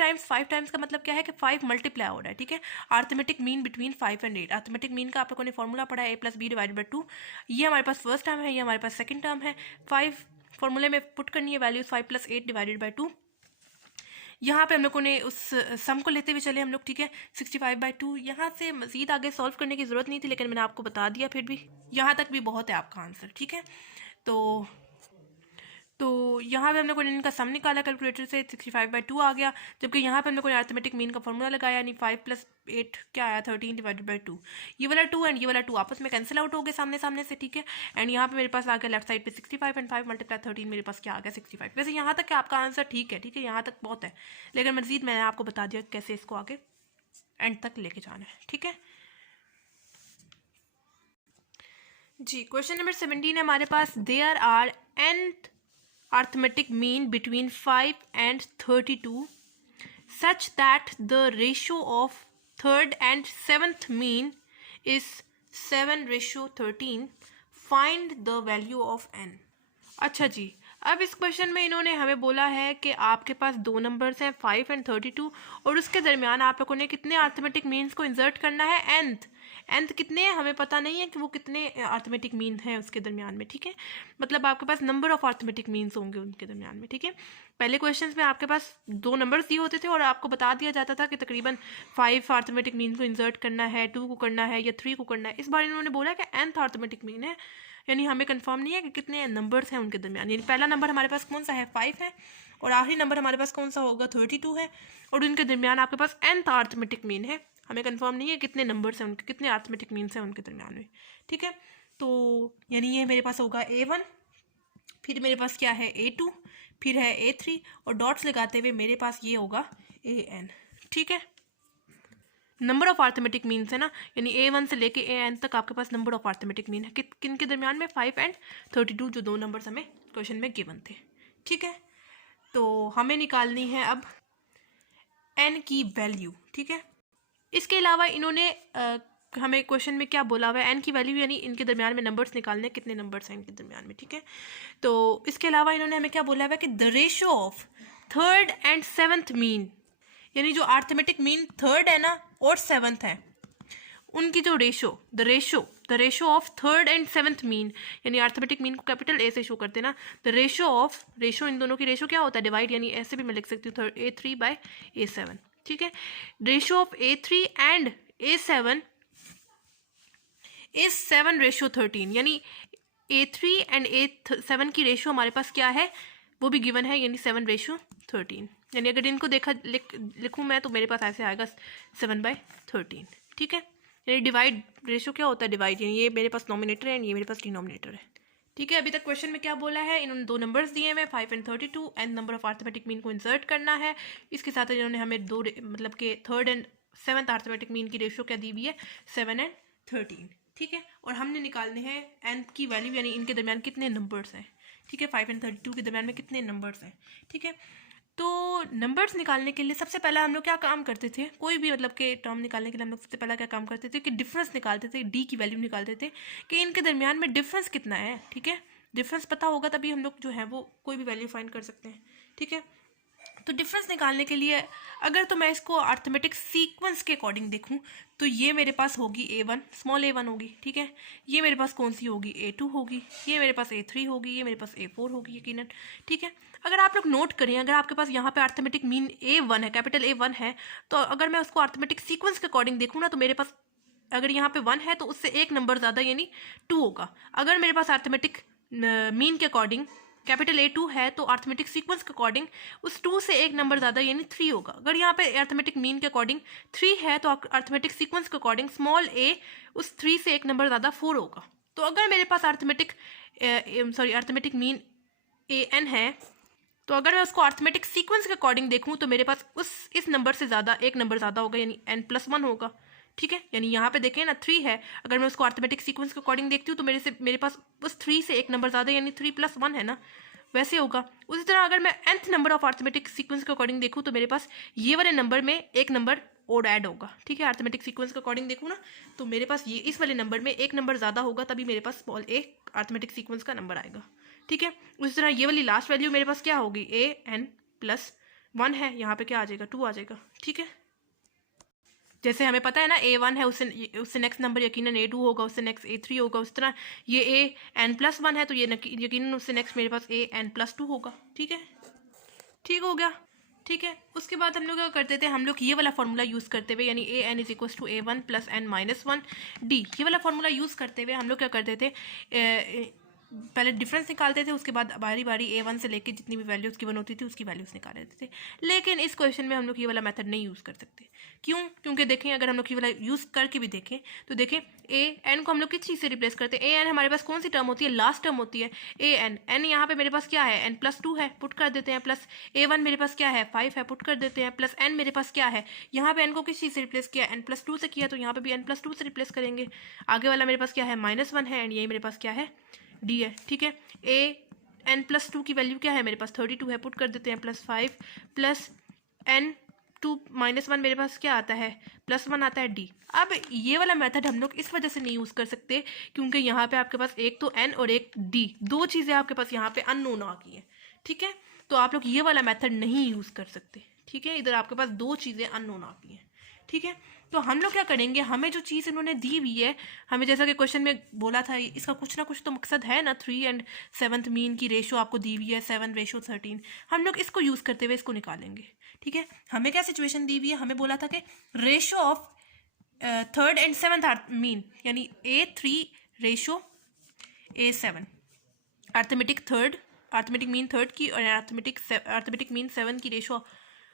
times का मतलब क्या है कि 5 मल्टीप्लाई हो रहा है। ठीक है, arithmetic mean between 5 and 8। Arithmetic mean का आप लोगों ने फॉर्मूला पढ़ा है a plus B divided by 2। ये हमारे पास फर्स्ट टर्म है, ये हमारे पास सेकंड टर्म है। 5 फॉर्मूले में पुट करनी है वैल्यूज 5 प्लस 8 डिवाइडेड बाई 2। यहाँ पे हम लोगों ने उस सम को लेते हुए चले हम लोग। ठीक है, 65/2। यहाँ से मजीद आगे सॉल्व करने की ज़रूरत नहीं थी, लेकिन मैंने आपको बता दिया। फिर भी यहाँ तक भी बहुत है आपका आंसर। ठीक है, तो यहाँ पे हम लोगों ने इनका सम निकाला कैलकुलेटर से, 65/2 आ गया। जबकि यहाँ पे हम लोगों ने अर्थमेटिक मीन का फॉर्मूला लगाया, यानी 5 प्लस 8 क्या आया 13 डिवाइडेड बाई 2। ये वाला 2 एंड ये वाला 2 आपस में कैंसिल आउट हो गए सामने सामने से। ठीक है, एंड यहाँ पे मेरे पास आ गया लेफ्ट साइड पे 65 एंड 5 मल्टीप्लाई 13 मेरे पास क्या आ गया 65। वैसे यहाँ तक आपका आंसर ठीक है। ठीक है, यहाँ तक बहुत है, लेकिन मजीद मैंने आपको बता दिया कैसे इसको आगे एंड तक लेके जाना है। ठीक है जी, क्वेश्चन नंबर 17 है हमारे पास। There are nth arithmetic mean between 5 and 32 such that the ratio of third and seventh mean is 7:13. Find the value of n. अच्छा जी, अब इस क्वेश्चन में इन्होंने हमें बोला है कि आपके पास दो नंबर्स हैं 5 एंड 32 और उसके दरमियान आप लोगों ने कितने अर्थमेटिक मीन्स को इंसर्ट करना है, nth कितने हैं हमें पता नहीं है कि वो कितने अर्थमेटिक मीन हैं उसके दरमियान में। ठीक है, मतलब आपके पास नंबर ऑफ अर्थमेटिक मीन्स होंगे उनके दरमियान में। ठीक है, पहले क्वेश्चंस में आपके पास दो नंबर्स दिए होते थे और आपको बता दिया जाता था कि तकरीबन 5 अर्थमेटिक मीन को इंसर्ट करना है, 2 को करना है या 3 को करना है। इस बार इन्होंने बोला कि nth अर्थमेटिक मीन है, यानी हमें कंफर्म नहीं है कि कितने नंबर्स हैं उनके दरमियान। यानी पहला नंबर हमारे पास कौन सा है 5 है और आखिरी नंबर हमारे पास कौन सा होगा 32 है और उनके दरमियान आपके पास nth अर्थमेटिक मीन है। हमें कंफर्म नहीं है कितने नंबर्स हैं उनके, कितने अर्थमेटिक मीन्स हैं उनके दरमियान में। ठीक है, तो यानी ये मेरे पास होगा a1, फिर मेरे पास क्या है a2, फिर है a3 और डॉट्स लगाते हुए मेरे पास ये होगा an। ठीक है, नंबर ऑफ अर्थमेटिक मीन्स है ना, यानी a1 से लेके an तक आपके पास नंबर ऑफ अर्थमेटिक मीन है किन के दरमियान में 5 एंड 32, जो दो नंबर्स हमें क्वेश्चन में गिवन थे। ठीक है, तो हमें निकालनी है अब n की वैल्यू, ठीक है। इसके अलावा इन्होंने हमें क्वेश्चन में क्या बोला हुआ है, n की वैल्यू यानी इनके दरमियान में नंबर्स निकालने, कितने नंबर्स हैं इनके दरमियान में, ठीक है। तो इसके अलावा इन्होंने हमें क्या बोला हुआ है कि the ratio of third and seventh mean, यानी जो अर्थमेटिक मीन थर्ड है ना और सेवन्थ है, उनकी जो the ratio of third and seventh mean, यानी अर्थमेटिक मीन को कैपिटल ए से शो करते हैं ना, द रेशो इन दोनों की रेशो क्या होता है, डिवाइड, यानी ऐसे भी मैं लिख सकती हूँ A3 बाय A7, ठीक है। Ratio of A3 and A7 is 7:13, यानी A3 एंड A7 की रेशो हमारे पास क्या है, वो भी गिवन है, यानी 7:13, यानी अगर इनको लिखूँ मैं तो मेरे पास ऐसे आएगा 7/13, ठीक है। यानी डिवाइड रेशो क्या होता है, डिवाइड, यानी ये मेरे पास नॉमिनेटर है ये मेरे पास डिनोमिनेटर है, ठीक है। अभी तक क्वेश्चन में क्या बोला है, इन्होंने दो नंबर्स दिए हैं 5 and 32, and number of arithmetic mean को इंसर्ट करना है। इसके साथ इन्होंने हमें दो मतलब कि third and seventh arithmetic mean की रेशो क्या दी हुई है, 7 एंड 13, ठीक है। और हमने निकालने हैं nth की वैल्यू, यानी इनके दरमियान कितने नंबर्स हैं, ठीक है। 5 एंड 32 के दरमियान में कितने नंबर्स हैं, ठीक है। तो नंबर्स निकालने के लिए सबसे पहला हम लोग क्या काम करते थे, कोई भी मतलब के टर्म निकालने के लिए हम लोग सबसे पहला क्या काम करते थे कि डिफरेंस निकालते थे, डी की वैल्यू निकालते थे कि इनके दरमियान में डिफरेंस कितना है, ठीक है। डिफरेंस पता होगा तभी हम लोग जो है वो कोई भी वैल्यू फाइंड कर सकते हैं, ठीक है। तो डिफरेंस निकालने के लिए अगर तो मैं इसको अर्थमेटिक सीक्वेंस के अकॉर्डिंग देखूं तो ये मेरे पास होगी A1, स्मॉल a1 होगी, ठीक है। ये मेरे पास कौन सी होगी, A2 होगी, ये मेरे पास A3 होगी, ये मेरे पास A4 होगी यकीनन, ठीक है। अगर आप लोग नोट करें, अगर आपके पास यहाँ पे अर्थमेटिक मीन A1 है, कैपिटल A1 है, तो अगर मैं उसको अर्थमेटिक सीक्वेंस के अकॉर्डिंग देखूँ ना तो मेरे पास अगर यहाँ पे 1 है तो उससे एक नंबर ज़्यादा यानी 2 होगा। अगर मेरे पास अर्थमेटिक मीन के अकॉर्डिंग कैपिटल A2 है तो अर्थमेटिक सीक्वेंस के अकॉर्डिंग उस 2 से एक नंबर ज़्यादा यानी 3 होगा। अगर यहाँ पे अर्थमेटिक मीन के अकॉर्डिंग 3 है तो अर्थमेटिक सीक्वेंस के अकॉर्डिंग स्मॉल a उस 3 से एक नंबर ज़्यादा 4 होगा। तो अगर मेरे पास अर्थमेटिक मीन an है तो अगर मैं उसको अर्थमेटिक सीक्वेंस के अकॉर्डिंग देखूँ तो मेरे पास इस नंबर से ज़्यादा एक नंबर ज़्यादा होगा, यानी n+1 होगा, ठीक है। यानी यहाँ पे देखें ना 3 है, अगर मैं उसको अर्थमेटिक सीक्वेंस के अकॉर्डिंग देखती हूँ तो मेरे पास उस 3 से एक नंबर ज़्यादा यानी 3+1 है ना, वैसे होगा। उसी तरह अगर मैं nth number of arithmetic sequence के अकॉर्डिंग देखूँ तो मेरे पास ये वाले नंबर में एक नंबर और ऐड होगा, ठीक है। अर्थमेटिक सीक्वेंस के अकॉर्डिंग देखूँ ना तो मेरे पास ये इस वाले नंबर में एक नंबर ज़्यादा होगा, तभी मेरे पास स्मॉल a अर्थमेटिक सीक्वेंस का नंबर आएगा, ठीक है। उसी तरह ये वाली लास्ट वैल्यू मेरे पास क्या होगी, an+1 है, यहाँ पे क्या आ जाएगा, 2 आ जाएगा, ठीक है। जैसे हमें पता है ना A1 है, उससे नेक्स्ट नंबर यकीनन A2 होगा, उससे नेक्स्ट A3 होगा। उस तरह ये an+1 है तो ये यकीनन उससे नेक्स्ट मेरे पास an+2 होगा, ठीक है। ठीक हो गया, ठीक है। उसके बाद हम लोग क्या करते थे, हम लोग ये वाला फार्मूला यूज़ करते हुए यानी an = A1 + n-1 d, ये वाला फार्मूला यूज़ करते हुए हम लोग क्या करते थे, पहले डिफरेंस निकालते थे, उसके बाद बारी बारी A1 से लेके जितनी भी वैल्यूज़ गिवन होती थी उसकी वैल्यूज़ निकाल लेते थे। लेकिन इस क्वेश्चन में हम लोग ये वाला मेथड नहीं यूज़ कर सकते। क्यों? क्योंकि देखें अगर हम लोग ये वाला यूज़ करके भी देखें तो देखें an को हम लोग किस चीज़ से रिप्लेस करते हैं, an हमारे पास कौन सी टर्म होती है, लास्ट टर्म होती है n यहाँ पे मेरे पास क्या है, n+2 है, पुट कर देते हैं, प्लस A1 मेरे पास क्या है, 5 है, पुट कर देते हैं, प्लस n मेरे पास क्या है, यहाँ पे n को किस चीज़ से रिप्लेस किया, n+2 से किया, तो यहाँ पे भी n+2 से रिप्लेस करेंगे। आगे वाला मेरे पास क्या है, -1 है, एंड यही मेरे पास क्या है, d है, ठीक है। n+2 की वैल्यू क्या है, मेरे पास 32 है, पुट कर देते हैं, +5 प्लस n2 -1 मेरे पास क्या आता है, +1 आता है, d। अब ये वाला मेथड हम लोग इस वजह से नहीं यूज़ कर सकते क्योंकि यहाँ पे आपके पास एक तो n और एक d, दो चीज़ें आपके पास यहाँ पे अननोन आ गई हैं, ठीक है। तो आप लोग ये वाला मेथड नहीं यूज़ कर सकते, ठीक है। इधर आपके पास दो चीज़ें अननोन आ गई हैं, ठीक है। तो हम लोग क्या करेंगे, हमें जो चीज़ इन्होंने दी हुई है, हमें जैसा कि क्वेश्चन में बोला था इसका कुछ ना कुछ तो मकसद है ना, 3 एंड 7th मीन की रेशो आपको दी हुई है 7:13, हम लोग इसको यूज़ करते हुए इसको निकालेंगे, ठीक है। हमें क्या सिचुएशन दी हुई है, हमें बोला था कि ratio of third and 7th mean यानी A3 ratio A7, arithmetic mean third की और अर्थमेटिक मीन 7 की रेशो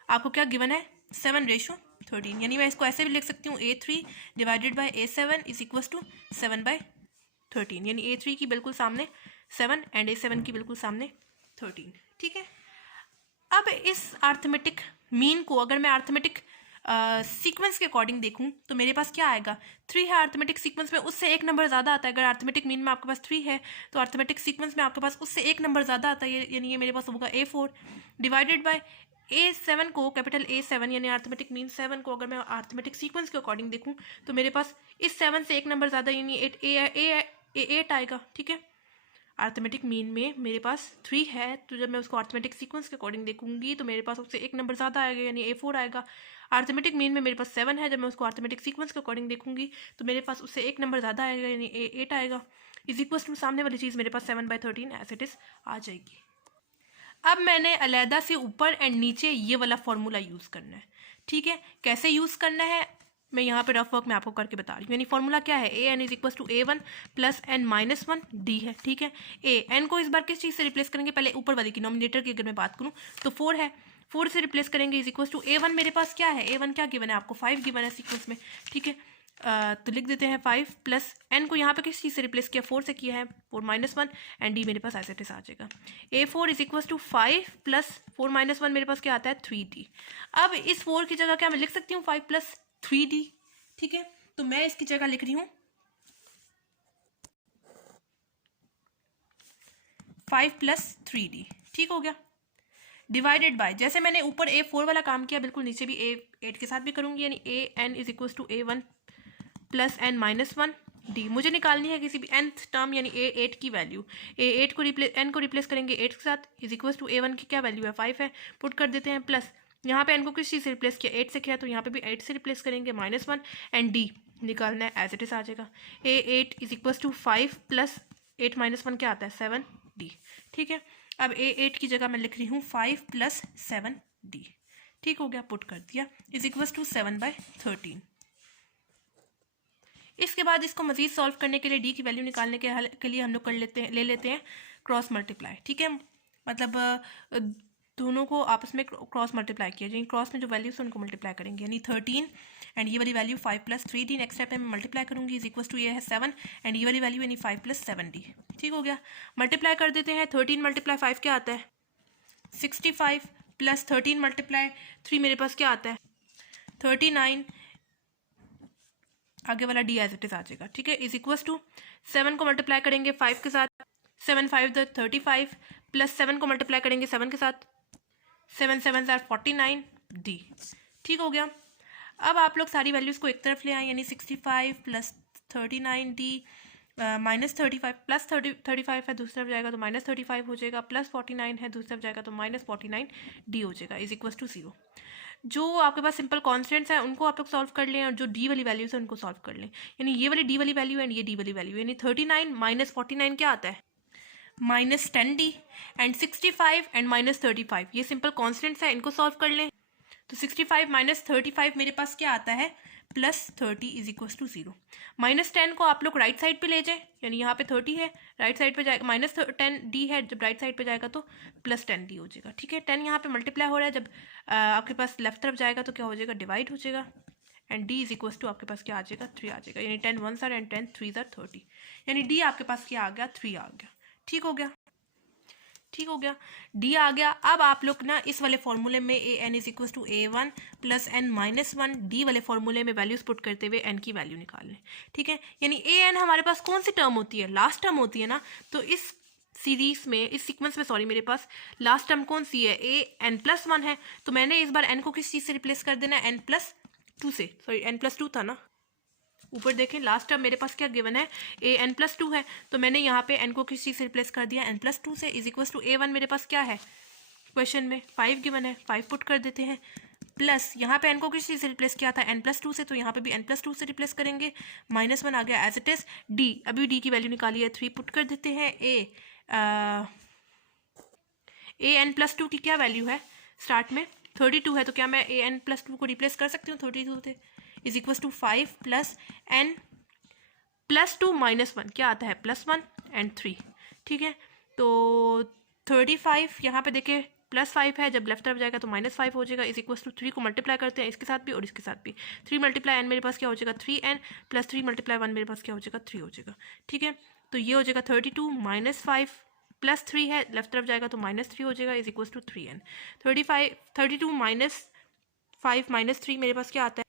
आपको क्या गिवन है, 7:13, यानी मैं इसको ऐसे भी लिख सकती हूँ A3 डिवाइडेड बाय A7 = 7/13, यानी A3 की बिल्कुल सामने 7 एंड A7 की बिल्कुल सामने 13, ठीक है। अब इस अर्थमेटिक मीन को अगर मैं अर्थमेटिक सीक्वेंस के अकॉर्डिंग देखूं तो मेरे पास क्या आएगा, 3 है अर्थमेटिक सीक्वेंस में, उससे एक नंबर ज़्यादा आता है। अगर अर्थमेटिक मीन में आपके पास 3 है तो अर्थमेटिक सीक्वेंस में आपके पास उससे एक नंबर ज़्यादा आता है, यानी ये मेरे पास होगा A4 डिवाइडेड बाय A7 को, कैपिटल A7 यानी अर्थमेटिक मीन 7 को अगर मैं अर्थमेटिक सीक्वेंस के अकॉर्डिंग देखूं तो मेरे पास इस 7 से एक नंबर ज़्यादा यानी 8 आएगा। ठीक है, अर्थमेटिक मीन में मेरे पास 3 है, तो जब मैं उसको अर्थमेटिक सीक्वेंस के अकॉर्डिंग देखूंगी तो मेरे पास उससे एक नंबर ज़्यादा आएगा यानी A4 आएगा। अर्थमेटिक मीन में मेरे पास 7 है, जब मैं उसको अर्थमेटिक सीक्वेंस के अकॉर्डिंग देखूंगी तो मेरे पास उससे एक नंबर ज़्यादा आएगा यानी A8 आएगा। इज इक्वल टू सामने वाली चीज़ मेरे पास 7/13 एज इट इज़ आ जाएगी। अब मैंने अलहदा से ऊपर एंड नीचे ये वाला फॉर्मूला यूज़ करना है। ठीक है, कैसे यूज़ करना है मैं यहाँ पे रफ वर्क में आपको करके बता रही हूँ। यानी फॉर्मूला क्या है, A N is equal to A1 plus n-1 D है। ठीक है, ए एन को इस बार किस चीज़ से रिप्लेस करेंगे, पहले ऊपर वाली की नॉमिनेटर की अगर मैं बात करूँ तो 4 है, 4 से रिप्लेस करेंगे इज इक्वल टू A1 मेरे पास क्या है, A1 क्या गिवन है आपको, 5 गिवन है सीक्वेंस में। ठीक है, तो लिख देते हैं 5 प्लस n को यहाँ पे किस चीज़ से रिप्लेस किया, 4 से किया है, 4-1 एंड डी मेरे पास एज इट इज आ जाएगा। A4 is equal to 5 plus 4-1 मेरे पास क्या आता है 3D। अब इस 4 की जगह क्या मैं लिख सकती हूँ 5 प्लस 3D। ठीक है, तो मैं इसकी जगह लिख रही हूँ 5 प्लस 3D। ठीक हो गया, डिवाइडेड बाय, जैसे मैंने ऊपर A4 वाला काम किया बिल्कुल नीचे भी A8 के साथ भी करूंगी, यानी AN is equal to A1 plus n-1 D. मुझे निकालनी है किसी भी nth टर्म यानी A8 की वैल्यू। A8 को n को रिप्लेस करेंगे 8 के साथ, इज इक्वल टू A1 की क्या वैल्यू है 5 है, पुट कर देते हैं, प्लस यहाँ पे n को किस चीज़ से रिप्लेस किया 8 से किया, तो यहाँ पे भी 8 से रिप्लेस करेंगे -1 एंड d निकालना है एज इट इज आ जाएगा। A8 is equal to 5 plus 8-1 क्या आता है 7D। ठीक है, अब A8 की जगह मैं लिख रही हूँ 5 प्लस 7D। ठीक हो गया, पुट कर दिया, इज इक्वल टू 7/13। इसके बाद इसको मजीद सॉल्व करने के लिए डी की वैल्यू निकालने के लिए हम लोग ले लेते हैं क्रॉस मल्टीप्लाई। ठीक है, मतलब दोनों को आपस में क्रॉस मल्टीप्लाई किया जाए, क्रॉस में जो वैल्यूज उनको मल्टीप्लाई करेंगे, यानी 13 एंड ये वाली value 5 plus 3D। Next step में मैं मल्टीप्लाई करूंगी इज इक्वल टू ये है 7 एंड ये वाली वैल्यू यानी 5 प्लस 7D। ठीक हो गया, मल्टीप्लाई कर देते हैं, 13 मल्टीप्लाई 5 क्या आता है 65 प्लस 13 मल्टीप्लाई 3 मेरे पास क्या आता है 39, आगे वाला डी एज इट इज आ जाएगा। ठीक है, इज इक्वल टू 7 को मल्टीप्लाई करेंगे 5 के साथ, 7 5 35 प्लस 7 को मल्टीप्लाई करेंगे 7 के साथ, 7 7 49 डी। ठीक हो गया, अब आप लोग सारी वैल्यूज़ को एक तरफ ले आए, यानी 65 प्लस 39D -35 प्लस 35 है दूसरी तरफ जाएगा तो -35 हो जाएगा, प्लस 49 है दूसरी तरफ जाएगा तो -49D हो जाएगा, इज इक्वल टू 0। जो आपके पास सिंपल कॉन्स्टेंट्स हैं उनको आप लोग सॉल्व कर लें और जो डी वाली वैल्यूज है उनको सॉल्व कर लें, यानी ये वाली डी वाली वैल्यू एंड ये डी वाली वैल्यू, यानी 39 माइनस 49 क्या आता है -10D एंड 65 एंड -35, ये सिंपल कॉन्स्टेंट्स है, इनको सॉल्व कर लें। तो 65 माइनस 35 मेरे पास क्या आता है +30 इज इक्वल टू 0। -10 को आप लोग राइट साइड पे ले जाए, यानी यहाँ पे 30 है, राइट साइड पे जाएगा -10D है, जब राइट साइड पे जाएगा तो +10D हो जाएगा। ठीक है, 10 यहाँ पे मल्टीप्लाई हो रहा है, जब आपके पास लेफ्ट तरफ जाएगा तो क्या हो जाएगा डिवाइड हो जाएगा and D is equal to आपके पास क्या आ जाएगा 3 आ जाएगा, यानी 10 1s एंड 10 3s 30, यानी D आपके पास क्या आ गया 3 आ गया। ठीक हो गया, ठीक हो गया, डी आ गया। अब आप लोग ना इस वाले फॉर्मूले में AN is equal to A1 plus n-1 D वाले फॉर्मूले में वैल्यूज पुट करते हुए n की वैल्यू निकाल लें। ठीक है, यानी AN हमारे पास कौन सी टर्म होती है, लास्ट टर्म होती है ना, तो इस सीरीज में, इस सीक्वेंस में सॉरी, मेरे पास लास्ट टर्म कौन सी है AN+1 है, तो मैंने इस बार n को किस चीज़ से रिप्लेस कर देना है n+2 से, सॉरी n+2 था ना, ऊपर देखें लास्ट टर्म मेरे पास क्या गिवन है AN+2 है, तो मैंने यहाँ पे n को किस चीज़ से रिप्लेस कर दिया n+2 से, इज इक्वल टू A1 मेरे पास क्या है क्वेश्चन में 5 गिवन है, 5 पुट कर देते हैं, प्लस यहाँ पे n को किस चीज़ से रिप्लेस किया था n+2 से, तो यहाँ पे भी n+2 से रिप्लेस करेंगे, -1 आ गया एज इट इज। डी, अभी डी की वैल्यू निकाली है 3 पुट कर देते हैं। AN+2 की क्या वैल्यू है स्टार्ट में 32 है, तो क्या मैं AN+2 को रिप्लेस कर सकती हूँ 32 से, is equal to 5 plus n+2 -1 क्या आता है +1 एंड 3। ठीक है, तो 35 यहाँ पे देखिए +5 है, जब लेफ्ट तरफ जाएगा तो -5 हो जाएगा, इज इक्वल टू 3 को मल्टीप्लाई करते हैं इसके साथ भी और इसके साथ भी, 3 मल्टीप्लाई n मेरे पास क्या हो जाएगा 3n प्लस 3 मल्टीप्लाई 1 मेरे पास क्या हो जाएगा 3 हो जाएगा। ठीक है, तो ये हो जाएगा 32 -5 प्लस 3 है, लेफ्ट तरफ जाएगा तो -3 हो जाएगा, is equal to 3n। 32 minus 5 minus 3 मेरे पास क्या आता है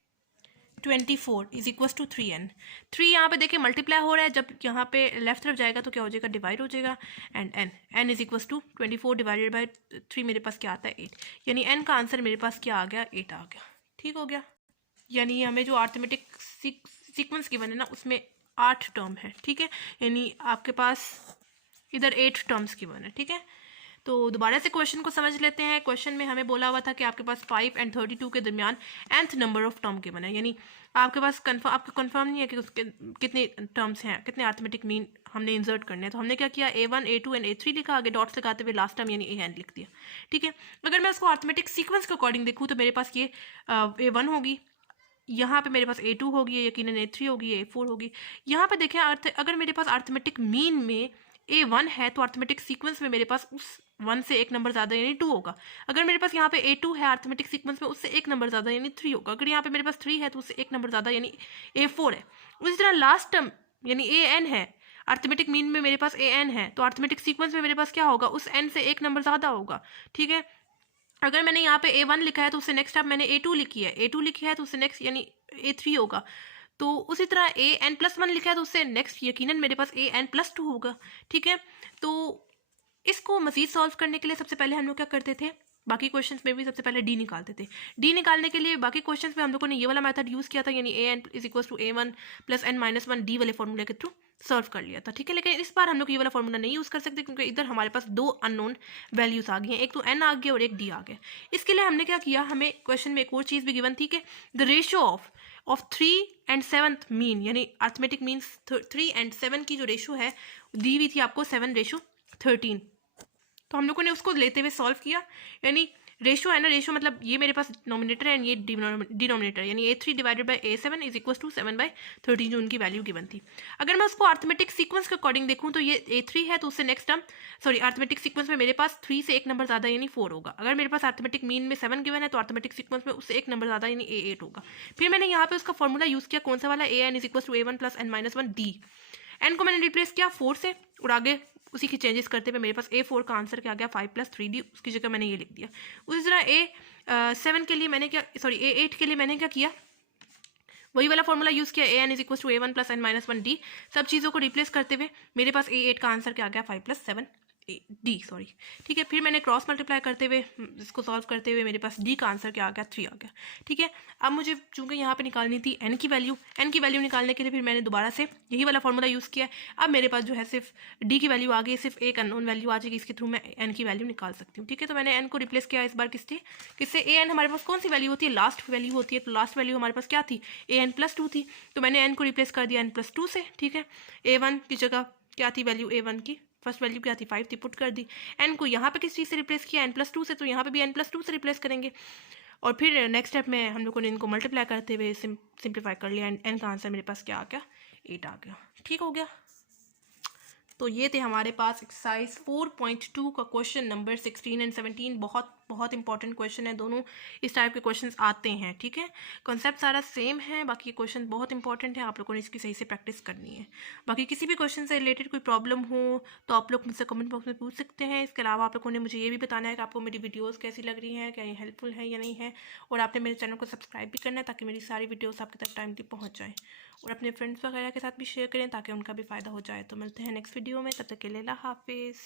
24 इज इक्वल टू 3n। 3 यहाँ पे देखिए मल्टीप्लाई हो रहा है, जब यहाँ पे लेफ्ट तरफ जाएगा तो क्या हो जाएगा, डिवाइड हो जाएगा। And n is equal to 24 divided by 3 मेरे पास क्या आता है 8, यानी n का आंसर मेरे पास क्या आ गया 8 आ गया। ठीक हो गया, यानी हमें जो अर्थमेटिक सीक्वेंस गिवन है ना उसमें 8 टर्म है। ठीक है, यानी आपके पास इधर 8 टर्म्स गिवन है। ठीक है, तो दोबारा से क्वेश्चन को समझ लेते हैं। क्वेश्चन में हमें बोला हुआ था कि आपके पास 5 एंड 32 के दरमियान nth number of term given है, यानी आपके पास आपको कंफर्म नहीं है कि उसके कितने टर्म्स हैं, कितने अर्थमेटिक मीन हमने इंसर्ट करने हैं। तो हमने क्या किया, A1 A2 एंड A3 लिखा, आगे डॉट्स लगाते हुए लास्ट टर्म यानी an लिख दिया। ठीक है, अगर मैं उसको अर्थमेटिक सीक्वेंस के अकॉर्डिंग देखूँ तो मेरे पास ये A1 होगी, यहाँ पे मेरे पास A2 होगी, यकीनन A3 होगी, A4 होगी। यहाँ पे देखें अगर मेरे पास अर्थमेटिक मीन में A1 है तो अर्थमेटिक सीक्वेंस में मेरे पास उस 1 से एक नंबर ज़्यादा यानी 2 होगा। अगर मेरे पास यहाँ पे A2 है अर्थमेटिक सीक्वेंस में उससे एक नंबर ज़्यादा यानी 3 होगा। अगर यहाँ पे मेरे पास 3 है तो उससे एक नंबर ज़्यादा यानी A4 है। उसी तरह लास्ट टर्म यानी AN है, अर्थमेटिक मीन में मेरे पास AN है तो अर्थमेटिक सीक्वेंस में मेरे पास क्या होगा, उस n से एक नंबर ज़्यादा होगा। ठीक है, अगर मैंने यहाँ पे A1 लिखा है तो उससे नेक्स्ट अब मैंने A2 लिखी है, A2 लिखी है तो उससे नेक्स्ट यानी A3 होगा। तो उसी तरह AN+1 लिखा है तो उससे नेक्स्ट यकीनन मेरे पास AN+2 होगा। ठीक है, तो इसको मज़ीद सॉल्व करने के लिए सबसे पहले हम लोग क्या करते थे, बाकी क्वेश्चंस में भी सबसे पहले डी निकालते थे। डी निकालने के लिए बाकी क्वेश्चंस में हम लोगों ने ये वाला मेथड यूज़ किया था, यानी AN is equal to A1 plus n-1 D वाले फॉर्मूले के थ्रू सॉल्व कर लिया था। ठीक है, लेकिन इस बार हम लोग ये वाला फॉर्मूला नहीं यूज़ कर सकते क्योंकि इधर हमारे पास 2 अननोन वैल्यूज़ आ गई हैं, एक तो n आ गया और एक d आ गया। इसके लिए हमने क्या किया, हमें क्वेश्चन में एक और चीज़ भी गिवन थी कि the ratio of 3 and 7th mean, यानी अर्थमेटिक मीन्स 3 एंड 7 की जो रेशो है दी हुई थी आपको 7:13। तो हम लोगों ने उसको लेते हुए सॉल्व किया, यानी रेशो है ना, रेशो मतलब ये मेरे पास नोमिनेटर है एंड ये डिनोमिनेटर, यानी A3 divided by A7 is equal to 7/13 जो उनकी वैल्यू गिवन थी। अगर मैं उसको अर्थमेटिक सीक्वेंस के अकॉर्डिंग देखूँ तो ये A3 है तो उससे नेक्स्ट टर्म अर्थमेटिक सीक्वेंस में मेरे पास 3 से एक नंबर ज़्यादा यानी 4 होगा। अगर मेरे पास अर्थमेटिक मीन में 7 गिवन है तो अर्थमेटिक सीक्वेंस में उससे एक नंबर ज़्यादा यानी A8 होगा। फिर मैंने यहाँ पे उसका फॉर्मूला यूज़ किया, कौन सा वाला, AN is equal to A1 plus n-1 D। n को मैंने रिप्लेस किया 4 से और आगे उसी की चेंजेस करते हुए मेरे पास A4 का आंसर क्या आ गया 5 + 3D, उसकी जगह मैंने ये लिख दिया। उसी तरह A7 के लिए मैंने क्या A8 के लिए मैंने क्या किया, वही वाला फॉर्मूला यूज़ किया, AN is equal to A1 plus n-1 D। सब चीज़ों को रिप्लेस करते हुए मेरे पास A8 का आंसर क्या आ गया 5 + 7 D। ठीक है, फिर मैंने क्रॉस मल्टीप्लाई करते हुए इसको सॉल्व करते हुए मेरे पास D का आंसर क्या आ गया 3 आ गया। ठीक है, अब मुझे चूंकि यहाँ पे निकालनी थी n की वैल्यू निकालने के लिए फिर मैंने दोबारा से यही वाला फॉर्मूला यूज़ किया। अब मेरे पास जो है सिर्फ D की वैल्यू आ गई, सिर्फ एक अननोन वैल्यू आ जाएगी, इसके थ्रू मैं n की वैल्यू निकाल सकती हूँ। ठीक है, तो मैंने n को रिप्लेस किया इस बार किससे AN हमारे पास कौन सी वैल्यू होती है, लास्ट वैल्यू होती है, तो लास्ट वैल्यू हमारे पास क्या थी AN+2 थी, तो मैंने n को रिप्लेस कर दिया n+2 से। ठीक है, A1 की जगह क्या थी वैल्यू, A1 की फर्स्ट वैल्यू क्या थी 5 थी, पुट कर दी। n को यहाँ पे किस चीज़ से रिप्लेस किया n+2 से, तो यहाँ पे भी n+2 से रिप्लेस करेंगे और फिर नेक्स्ट स्टेप में हम लोगों ने इनको मल्टीप्लाई करते हुए सिंप्लीफाई कर लिया एंड n का आंसर मेरे पास क्या आ गया 8 आ गया। ठीक हो गया, तो ये थे हमारे पास एक्सरसाइज 4.2 का क्वेश्चन नंबर 16 एंड 17। बहुत इंपॉर्टेंट क्वेश्चन है, दोनों इस टाइप के क्वेश्चंस आते हैं। ठीक है, कॉन्सेप्ट सारा सेम है, बाकी क्वेश्चन बहुत इंपॉर्टेंट है, आप लोगों ने इसकी सही से प्रैक्टिस करनी है। बाकी किसी भी क्वेश्चन से रिलेटेड कोई प्रॉब्लम हो तो आप लोग मुझसे कमेंट बॉक्स में पूछ सकते हैं। इसके अलावा आप लोगों ने मुझे ये भी बताना है कि आपको मेरी वीडियोज़ कैसी लग रही हैं, क्या ये हेल्पफुल है या नहीं है, और आपने मेरे चैनल को सब्सक्राइब भी करना है ताकि मेरी सारी वीडियोज़ आपके तक टाइमली पहुँच जाए, और अपने फ्रेंड्स वगैरह के साथ भी शेयर करें ताकि उनका भी फ़ायदा हो जाए। तो मिलते हैं नेक्स्ट वीडियो में, तब तक के लिए अल्लाह हाफिज़।